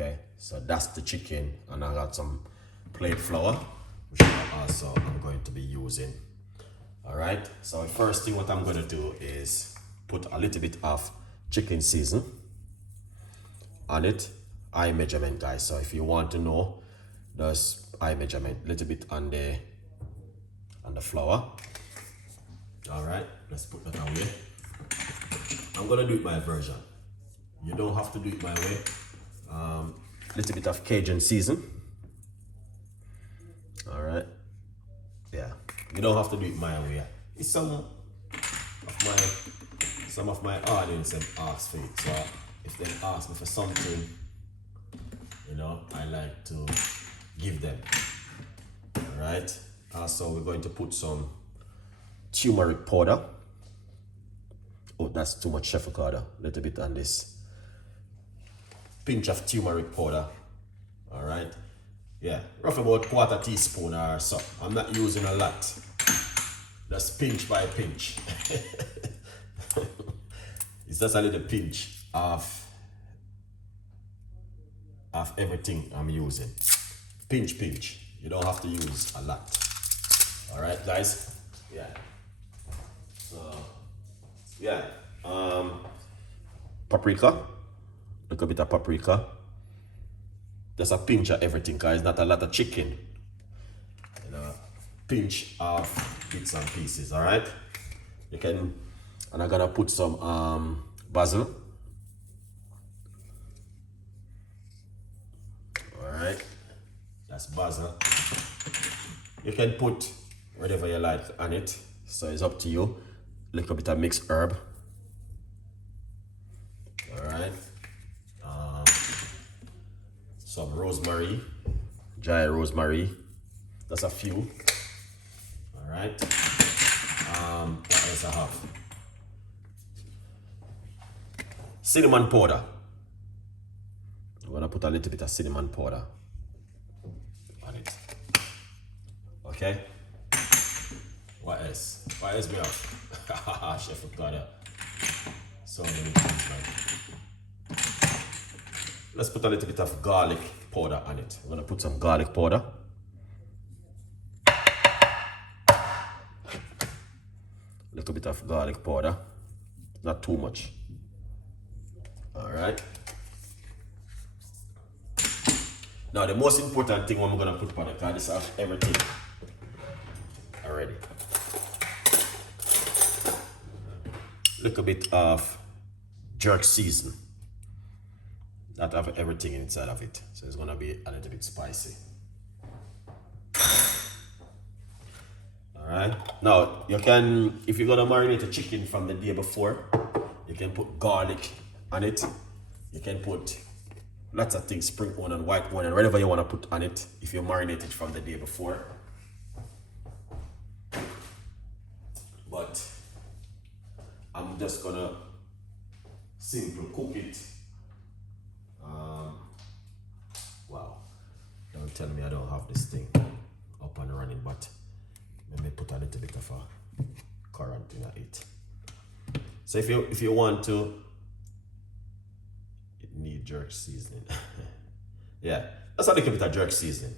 Okay, so that's the chicken, and I got some plain flour, which I'm going to be using. All right, so the first thing what I'm going to do is put a little bit of chicken season on it. Eye measurement, guys. So if you want to know, there's eye measurement, little bit on the flour. All right, let's put that away. I'm gonna do it my version. You don't have to do it my way. Little bit of Cajun season. All right. Yeah, you don't have to do it my way. It's some of my audience have asked for it. So if they ask me for something, you know, I like to give them. All right. Also, we're going to put some turmeric powder. Oh, that's too much chef powder. A little bit on this. Pinch of turmeric powder. All right. Yeah, roughly about 1/4 teaspoon or so. I'm not using a lot. Just pinch by pinch. It's just a little pinch of everything I'm using. Pinch. You don't have to use a lot. All right, guys. Yeah. So, yeah. Paprika. Look a bit of paprika. Just a pinch of everything, guys. Not a lot of chicken. You know, pinch of bits and pieces. All right. You can, and I'm gonna put some basil. All right. That's basil. You can put whatever you like on it. So it's up to you. Little bit of mixed herb. All right. Some rosemary, dry rosemary. That's a few. All right. What else I have? Cinnamon powder. I'm gonna put a little bit of cinnamon powder on it. Okay. What else? What else we have? Chef Claudia. So many things, man. Let's put a little bit of garlic powder on it. I'm gonna put some garlic powder. A little bit of garlic powder. Not too much. All right. Now the most important thing I'm gonna put on it, because this has everything already. Little bit of jerk season. That have everything inside of it, so it's gonna be a little bit spicy. All right. Now you can, if you're gonna marinate a chicken from the day before, you can put garlic on it. You can put lots of things, spring onion, white onion, whatever you wanna put on it. If you marinate it from the day before, but I'm just gonna simply cook it. Wow, don't tell me I don't have this thing up and running, but let me put a little bit of a current in it. So if you want to, it need jerk seasoning. Yeah, that's a little bit of jerk seasoning.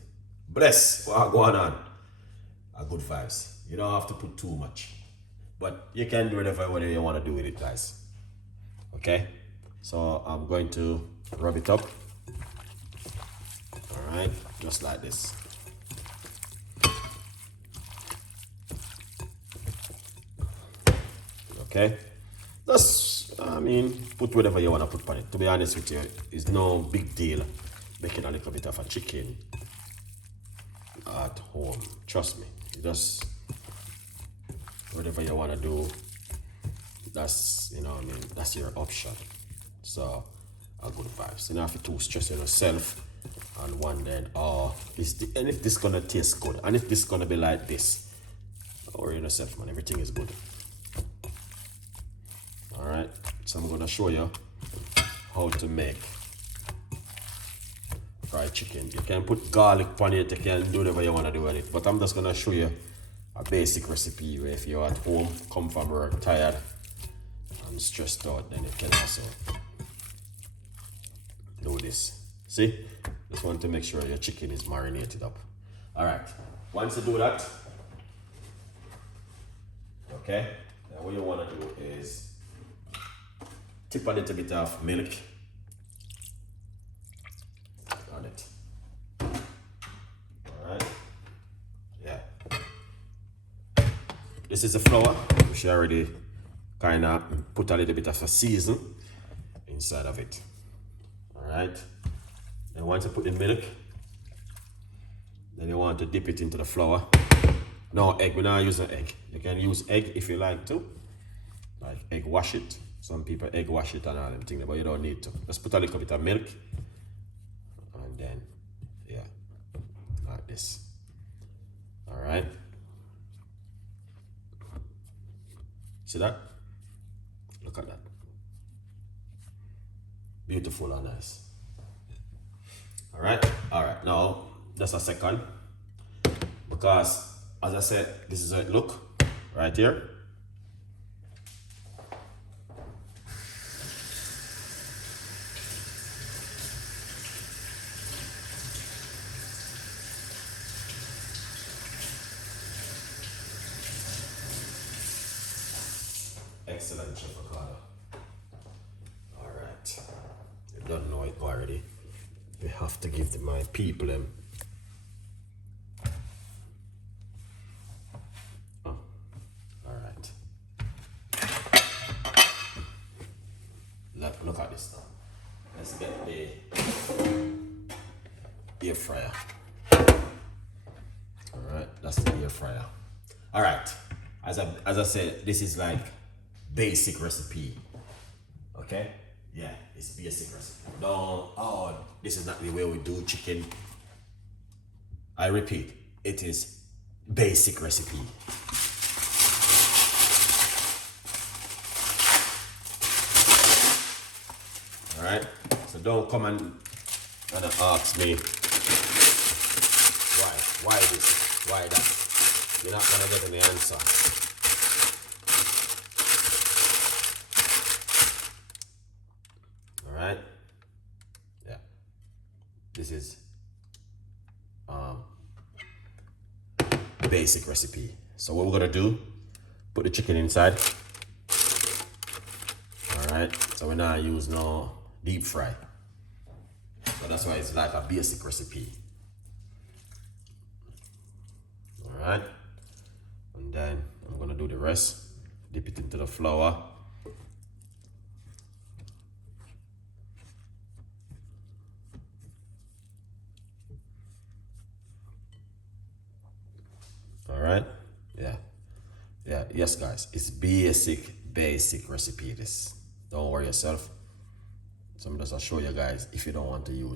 Bless what's going on. A good vibes. You don't have to put too much, but you can do whatever you want to do with it, guys. Okay, so I'm going to rub it up. All right, just like this. Okay, that's, I mean, put whatever you want to put on it. To be honest with you, it's no big deal making a little bit of a chicken at home. Trust me, just whatever you want to do, that's, you know what I mean, that's your option. So a good vibes. You don't have to too stress yourself and wondering, oh, and if this gonna taste good, and if this gonna be like this, don't worry yourself, man, everything is good. All right, so I'm gonna show you how to make fried chicken. You can put garlic on it, you can do whatever you want to do with it, but I'm just gonna show you a basic recipe where if you're at home, come from work tired and stressed out, then you can also do this See? Just want to make sure your chicken is marinated up. All right, once you do that, okay, now what you want to do is tip a little bit of milk on it. All right, yeah. This is the flour, which I already kind of put a little bit of a season inside of it. All right, and once you put the milk, then you want to dip it into the flour. No egg, we're not using egg. You can use egg if you like to. Like egg wash it. Some people egg wash it and all them things, but you don't need to. Just put a little bit of milk. And then, yeah, like this. All right. See that? Look at that. Beautiful and nice. All right. Now, just a second. Because, as I said, this is how it look right here. Excellent, Chef Ricardo. All right. You don't know it already. We have to give my people them. Oh, all right. Look at this now. Let's get the air fryer. All right, that's the air fryer. All right. As I said, this is like basic recipe. Okay? Yeah, it's basic recipe. No, oh, this is not the way we do chicken. I repeat, it is basic recipe. All right? So don't come and ask me why this, why that. You're not gonna get any answer. All right? Yeah. This is basic recipe. So what we're gonna do, put the chicken inside. All right. So we're not use no deep fry. So that's why it's like a basic recipe. All right. And then I'm gonna do the rest. Dip it into the flour. All right. Yeah, yes guys, it's basic recipe this. Don't worry yourself. So I'm just show you guys if you don't want to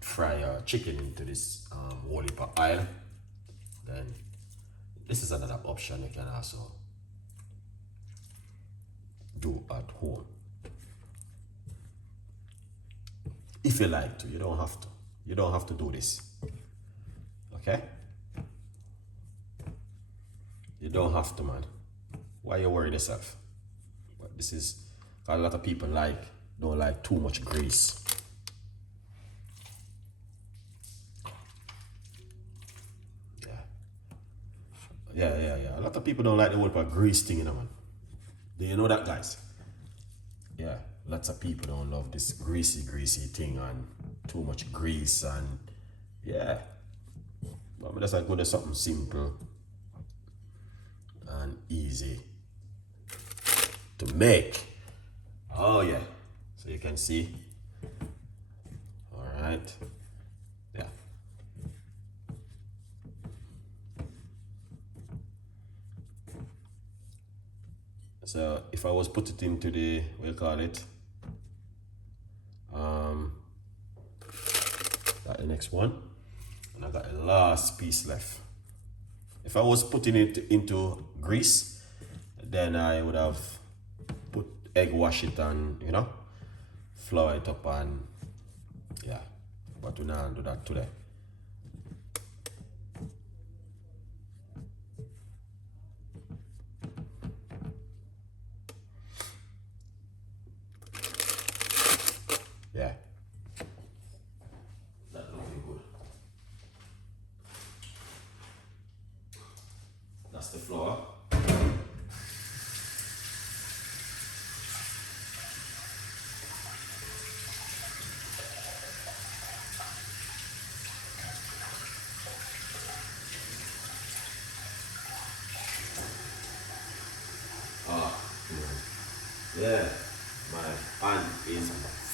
fry your chicken into this whole heap of oil, then this is another option you can also do at home. If you like to, you don't have to. You don't have to do this. Okay? You don't have to, man. Why you worry yourself? But this is a lot of people don't like too much grease. Yeah. A lot of people don't like the whole grease thing, you know, man. Do you know that, guys? Yeah, lots of people don't love this greasy thing and too much grease and yeah. But that's good as something simple and easy to make. Oh yeah, so you can see. All right, yeah. So if I was put it into the, what you call it, that the next one, and I got the last piece left. If I was putting it into grease, then I would have put egg wash it and, you know, flour it up and yeah, but we're not gonna do that today.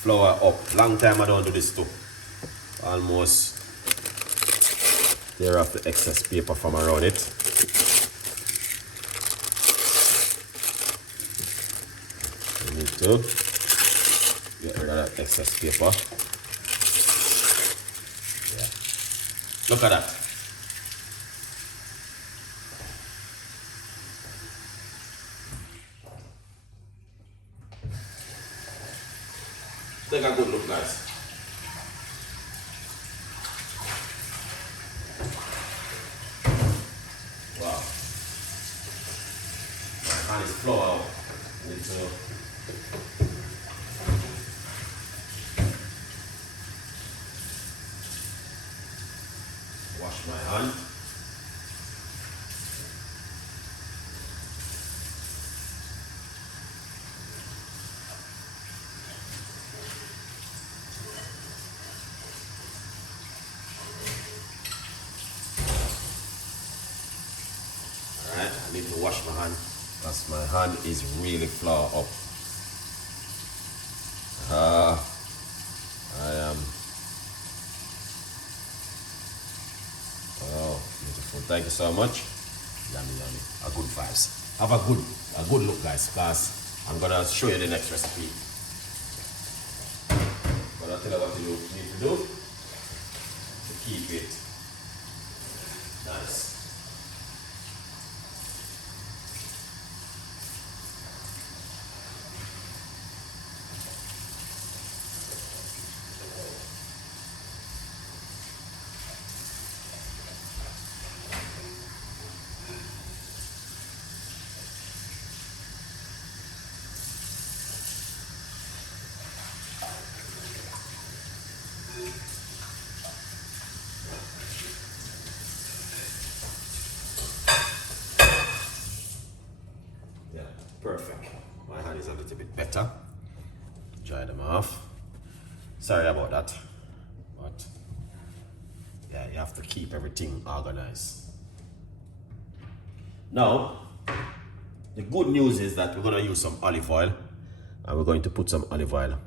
flour up. Long time I don't do this too. Almost tear off the excess paper from around it. You need to get rid of that excess paper. Yeah. Look at that. Take a good look, guys. Wow. My hand is flour out. Need to wash my hand. Alright, I need to wash my hand because my hand is really flour up. I am. Oh, beautiful. Thank you so much. Yummy, yummy. A good vibes. Have a good look, guys, because I'm gonna show you the next recipe. But I'll tell you what you need to do to keep it nice. Perfect. My hand is a little bit better. Dry them off. Sorry about that. But yeah, you have to keep everything organized. Now, the good news is that we're going to use some olive oil. And we're going to put some olive oil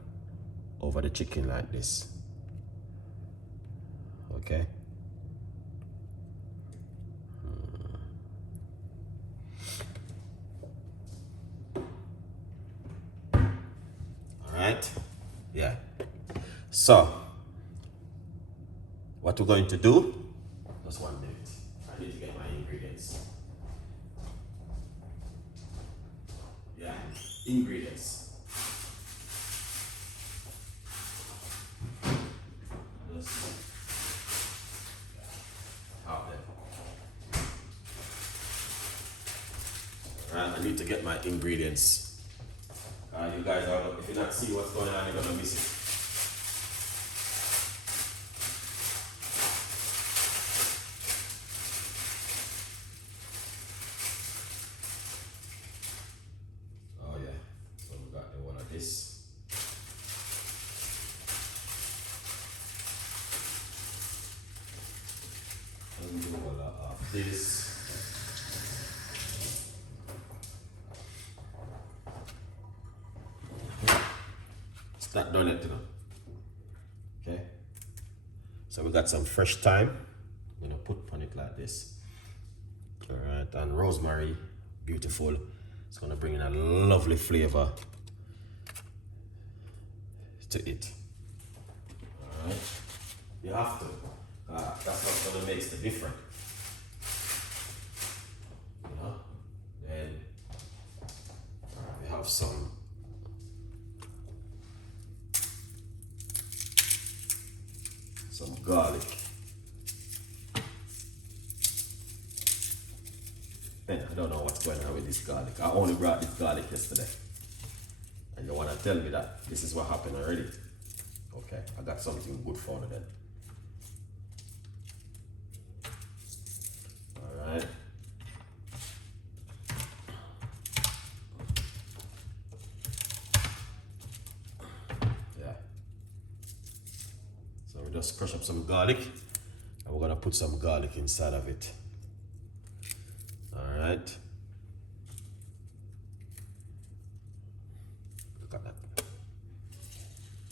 over the chicken like this. Okay. Right? Yeah. So, what we're going to do, just 1 minute. I need to get my ingredients. Yeah, ingredients. Just have them. Alright, I need to get my ingredients. You guys are, if you not see what's going on, you're gonna miss it. Oh yeah, so we got the one of this. And do a lot of this. Not done yet, you know. Okay. So we got some fresh thyme. I'm gonna put on it like this. All right, and rosemary, beautiful. It's gonna bring in a lovely flavor to it. All right. You have to. That's what's gonna make the difference. You know. Then we have some. Some garlic. Man, I don't know what's going on with this garlic. I only brought this garlic yesterday. And you want to tell me that this is what happened already? Okay, I got something good for you then. Alright. Just crush up some garlic and we're gonna put some garlic inside of it. All right. Look at that.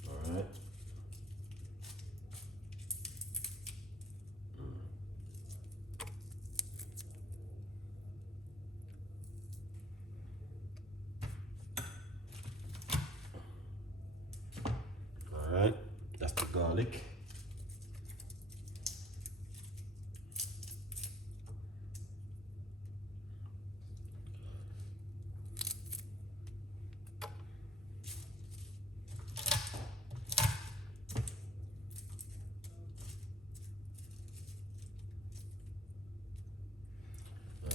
All garlic.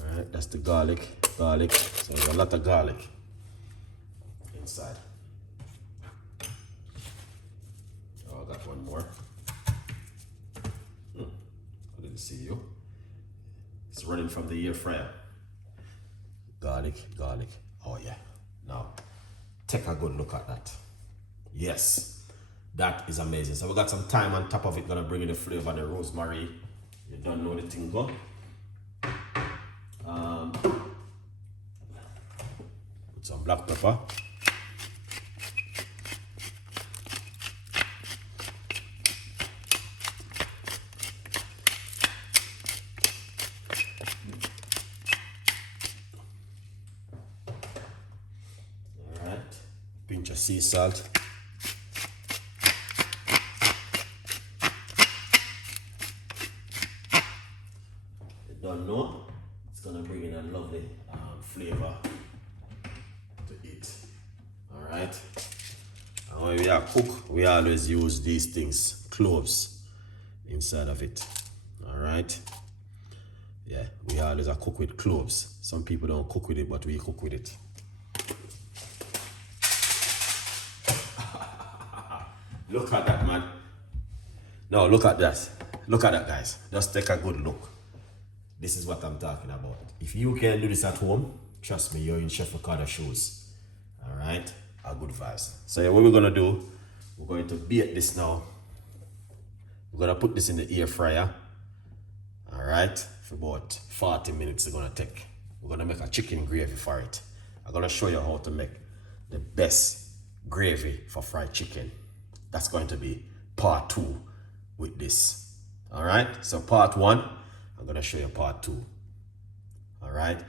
Alright, that's the garlic. So there's a lot of garlic inside. Oh, I got one more. I didn't see you. It's running from the air fryer. Garlic. Oh yeah. Now, take a good look at that. Yes, that is amazing. So we got some thyme on top of it, gonna bring in the flavor and the rosemary. You don't know the thing go. Put some black pepper. Alright, pinch of sea salt. You don't know, it's gonna bring in a lovely flavor to eat. Alright, and when we are cook, we always use these things, cloves inside of it. Alright, yeah, we always are cook with cloves. Some people don't cook with it, but we cook with it. Look at that, man. No, look at that. Look at that, guys. Just take a good look. This is what I'm talking about. If you can do this at home, trust me, you're in Chef Ricardo shoes. Alright? A good vibes. So yeah, what we're gonna do, we're going to bake this now. We're gonna put this in the air fryer. Alright? For about 40 minutes it's gonna take. We're gonna make a chicken gravy for it. I'm gonna show you how to make the best gravy for fried chicken. That's going to be part 2 with this. Alright? So part 1, I'm gonna show you part 2. Alright?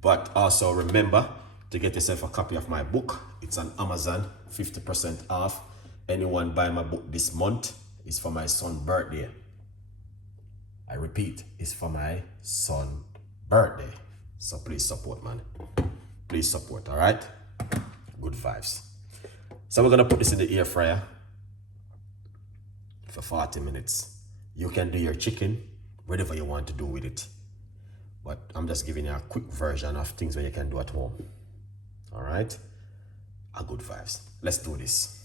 But also remember to get yourself a copy of my book. It's on Amazon, 50% off. Anyone buy my book this month is for my son's birthday. I repeat, it's for my son's birthday. So please support, man. Please support, alright? Good vibes. So we're gonna put this in the air fryer for 40 minutes. You can do your chicken, whatever you want to do with it. But I'm just giving you a quick version of things that you can do at home. Alright? A good vibes. Let's do this.